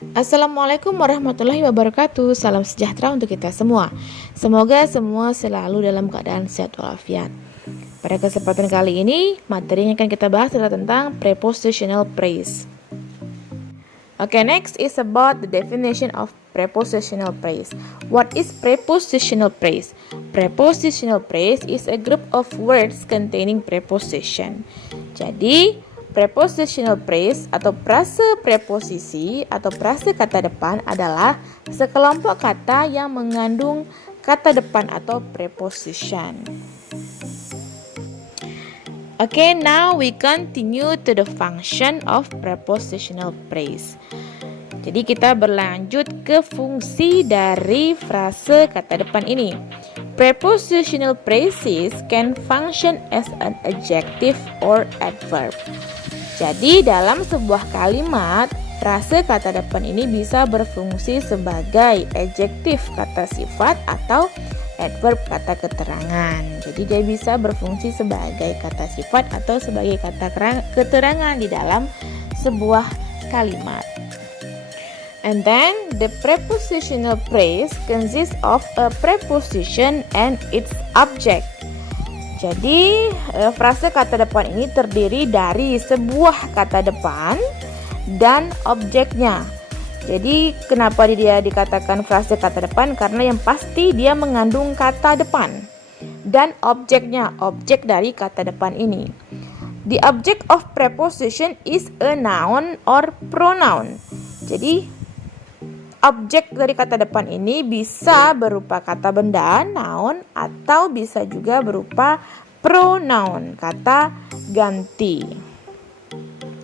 Assalamualaikum warahmatullahi wabarakatuh. Salam sejahtera untuk kita semua. Semoga semua selalu dalam keadaan sehat walafiat. Pada kesempatan kali ini, materi yang akan kita bahas adalah tentang prepositional phrase. Okay, next is about the definition of prepositional phrase. What is prepositional phrase? Prepositional phrase is a group of words containing preposition. Jadi, prepositional phrase atau frase preposisi atau frase kata depan adalah sekelompok kata yang mengandung kata depan atau preposition. Okay, now we continue to the function of prepositional phrase. Jadi kita berlanjut ke fungsi dari frase kata depan ini. Prepositional phrases can function as an adjective or adverb. Jadi dalam sebuah kalimat, frase kata depan ini bisa berfungsi sebagai adjektif kata sifat atau adverb kata keterangan. Jadi dia bisa berfungsi sebagai kata sifat atau sebagai kata keterangan di dalam sebuah kalimat. And then the prepositional phrase consists of a preposition and its object. Jadi frase kata depan ini terdiri dari sebuah kata depan dan objeknya. Jadi kenapa dia dikatakan frase kata depan? Karena yang pasti dia mengandung kata depan dan objeknya, objek dari kata depan ini. The object of preposition is a noun or pronoun. Jadi objek dari kata depan ini bisa berupa kata benda, noun, atau bisa juga berupa pronoun, kata ganti.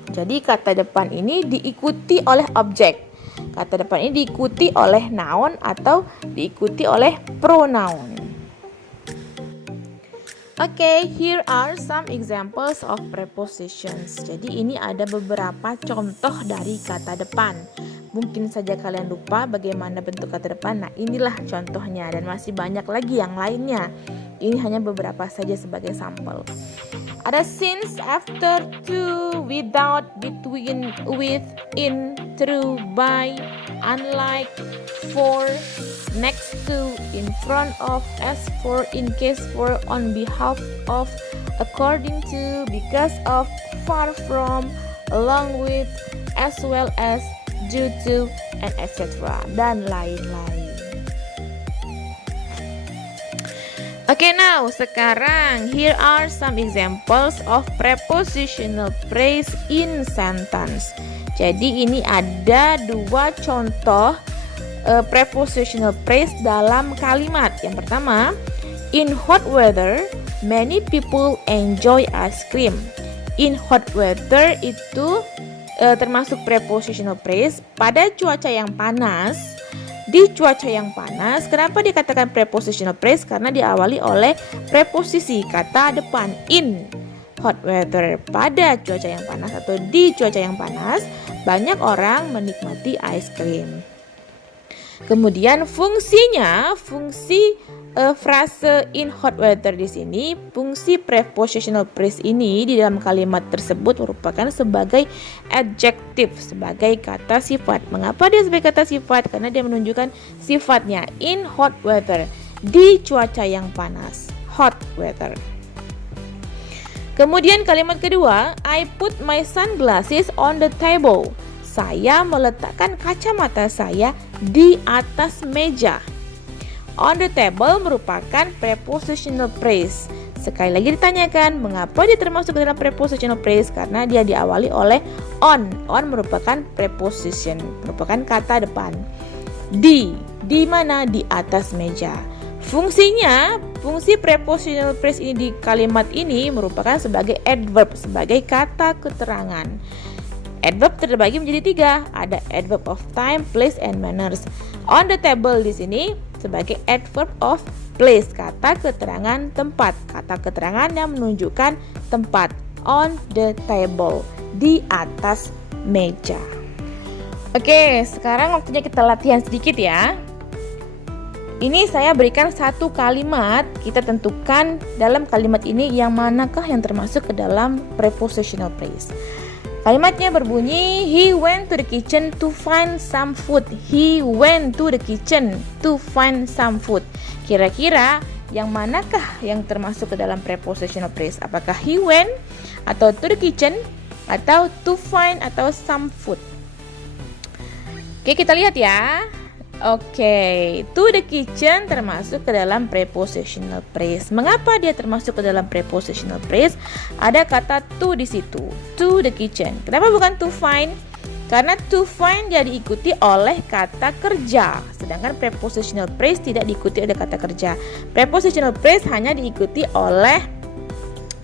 Jadi kata depan ini diikuti oleh objek. Kata depan ini diikuti oleh noun atau diikuti oleh pronoun. Okay, here are some examples of prepositions. Jadi ini ada beberapa contoh dari kata depan. Mungkin saja kalian lupa bagaimana bentuk kata depan. Nah, inilah contohnya dan masih banyak lagi yang lainnya. Ini hanya beberapa saja sebagai sampel. Ada since, after, to, without, between, with, in, through, by, unlike, for, next to, in front of, as for, in case for, on behalf of, according to, because of, far from, along with, as well as, due to, and etc. dan lain-lain. Okay, now sekarang here are some examples of prepositional phrase in sentence. Jadi ini ada dua contoh prepositional phrase dalam kalimat. Yang pertama, in hot weather, many people enjoy ice cream. In hot weather itu termasuk prepositional phrase pada cuaca yang panas. Di cuaca yang panas, kenapa dikatakan prepositional phrase? Karena diawali oleh preposisi kata depan in hot weather. Pada cuaca yang panas atau di cuaca yang panas, banyak orang menikmati ice cream. Kemudian fungsinya, fungsi frase in hot weather di sini, fungsi prepositional phrase ini di dalam kalimat tersebut merupakan sebagai adjektif, sebagai kata sifat. Mengapa dia sebagai kata sifat? Karena dia menunjukkan sifatnya in hot weather, di cuaca yang panas, hot weather. Kemudian kalimat kedua, I put my sunglasses on the table. Saya meletakkan kacamata saya di atas meja. On the table merupakan prepositional phrase. Sekali lagi ditanyakan, mengapa dia termasuk dalam prepositional phrase? Karena dia diawali oleh on. On merupakan preposition, merupakan kata depan. Di mana? Di atas meja. Fungsinya, fungsi prepositional phrase ini di kalimat ini merupakan sebagai adverb, sebagai kata keterangan. Adverb terbagi menjadi tiga. Ada adverb of time, place, and manners. On the table di sini sebagai adverb of place, kata keterangan tempat. Kata keterangan yang menunjukkan tempat. On the table, di atas meja. Oke, sekarang waktunya kita latihan sedikit ya. Ini saya berikan satu kalimat, kita tentukan dalam kalimat ini yang manakah yang termasuk ke dalam prepositional phrase. Kalimatnya berbunyi, he went to the kitchen to find some food. He went to the kitchen to find some food. Kira-kira yang manakah yang termasuk ke dalam prepositional phrase? Apakah he went, atau to the kitchen, atau to find, atau some food? Oke, kita lihat ya. Oke, to the kitchen termasuk ke dalam prepositional phrase. Mengapa dia termasuk ke dalam prepositional phrase? Ada kata to di situ. To the kitchen. Kenapa bukan to find? Karena to find dia diikuti oleh kata kerja, sedangkan prepositional phrase tidak diikuti oleh kata kerja. Prepositional phrase hanya diikuti oleh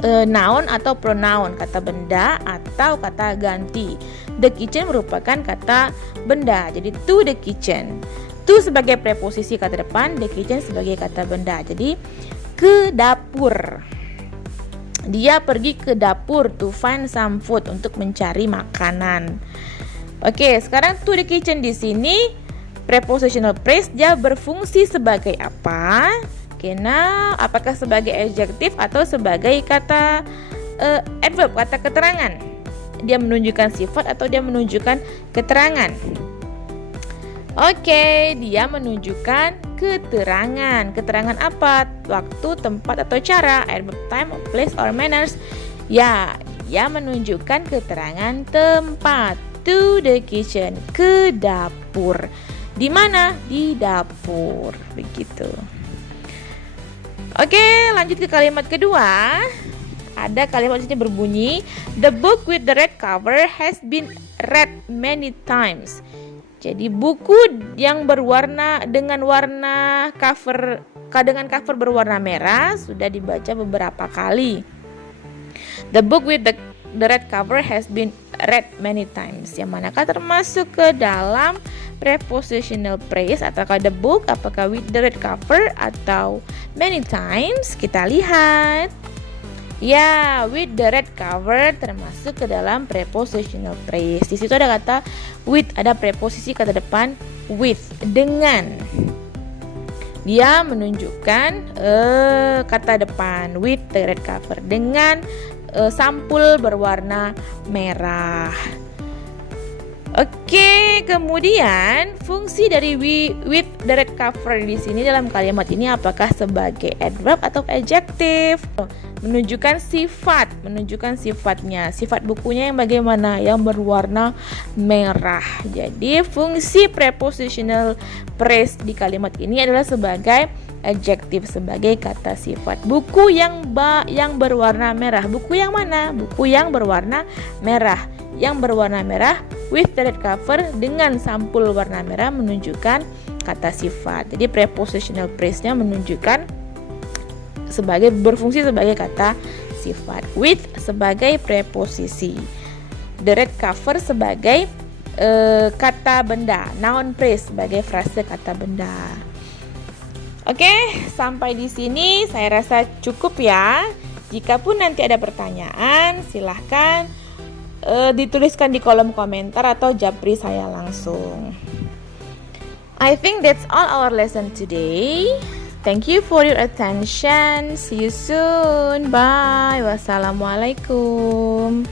noun atau pronoun, kata benda atau kata ganti. The kitchen merupakan kata benda, jadi to the kitchen. To sebagai preposisi kata depan, the kitchen sebagai kata benda. Jadi ke dapur. Dia pergi ke dapur to find some food, untuk mencari makanan. Oke, sekarang to the kitchen di sini prepositional phrase dia berfungsi sebagai apa? Nah, apakah sebagai adjektif atau sebagai kata adverb, kata keterangan? Dia menunjukkan sifat atau dia menunjukkan keterangan? Oke, dia menunjukkan keterangan. Keterangan apa? Waktu, tempat, atau cara. Adverb time, place, or manners. Ya, dia menunjukkan keterangan tempat. To the kitchen, ke dapur. Di mana? Di dapur. Begitu. Oke, lanjut ke kalimat kedua. Ada kalimat di sini berbunyi, the book with the red cover has been read many times. Jadi buku yang berwarna dengan cover berwarna merah sudah dibaca beberapa kali. The book with the red cover has been read many times. Yang manakah termasuk ke dalam prepositional phrase? Apakah the book, apakah with the red cover, atau many times? Kita lihat. Ya, with the red cover termasuk ke dalam prepositional phrase. Di situ ada kata with, ada preposisi kata depan with, dengan. Dia menunjukkan kata depan with the red cover, dengan sampul berwarna merah. Oke, kemudian fungsi dari with the red cover di sini dalam kalimat ini apakah sebagai adverb atau adjektif? Menunjukkan sifatnya. Sifat bukunya yang bagaimana? Yang berwarna merah. Jadi fungsi prepositional phrase di kalimat ini adalah sebagai adjektif, sebagai kata sifat. Buku yang berwarna merah. Buku yang mana? Buku yang berwarna merah. Yang berwarna merah with the red cover dengan sampul warna merah menunjukkan kata sifat. Jadi prepositional phrase-nya menunjukkan berfungsi sebagai kata sifat. With sebagai preposisi, the red cover sebagai kata benda, noun phrase sebagai frase kata benda. Oke, sampai di sini saya rasa cukup ya. Jikapun nanti ada pertanyaan, silahkan dituliskan di kolom komentar atau japri saya langsung. I think that's all our lesson today. Thank you for your attention. See you soon. Bye. Wassalamualaikum.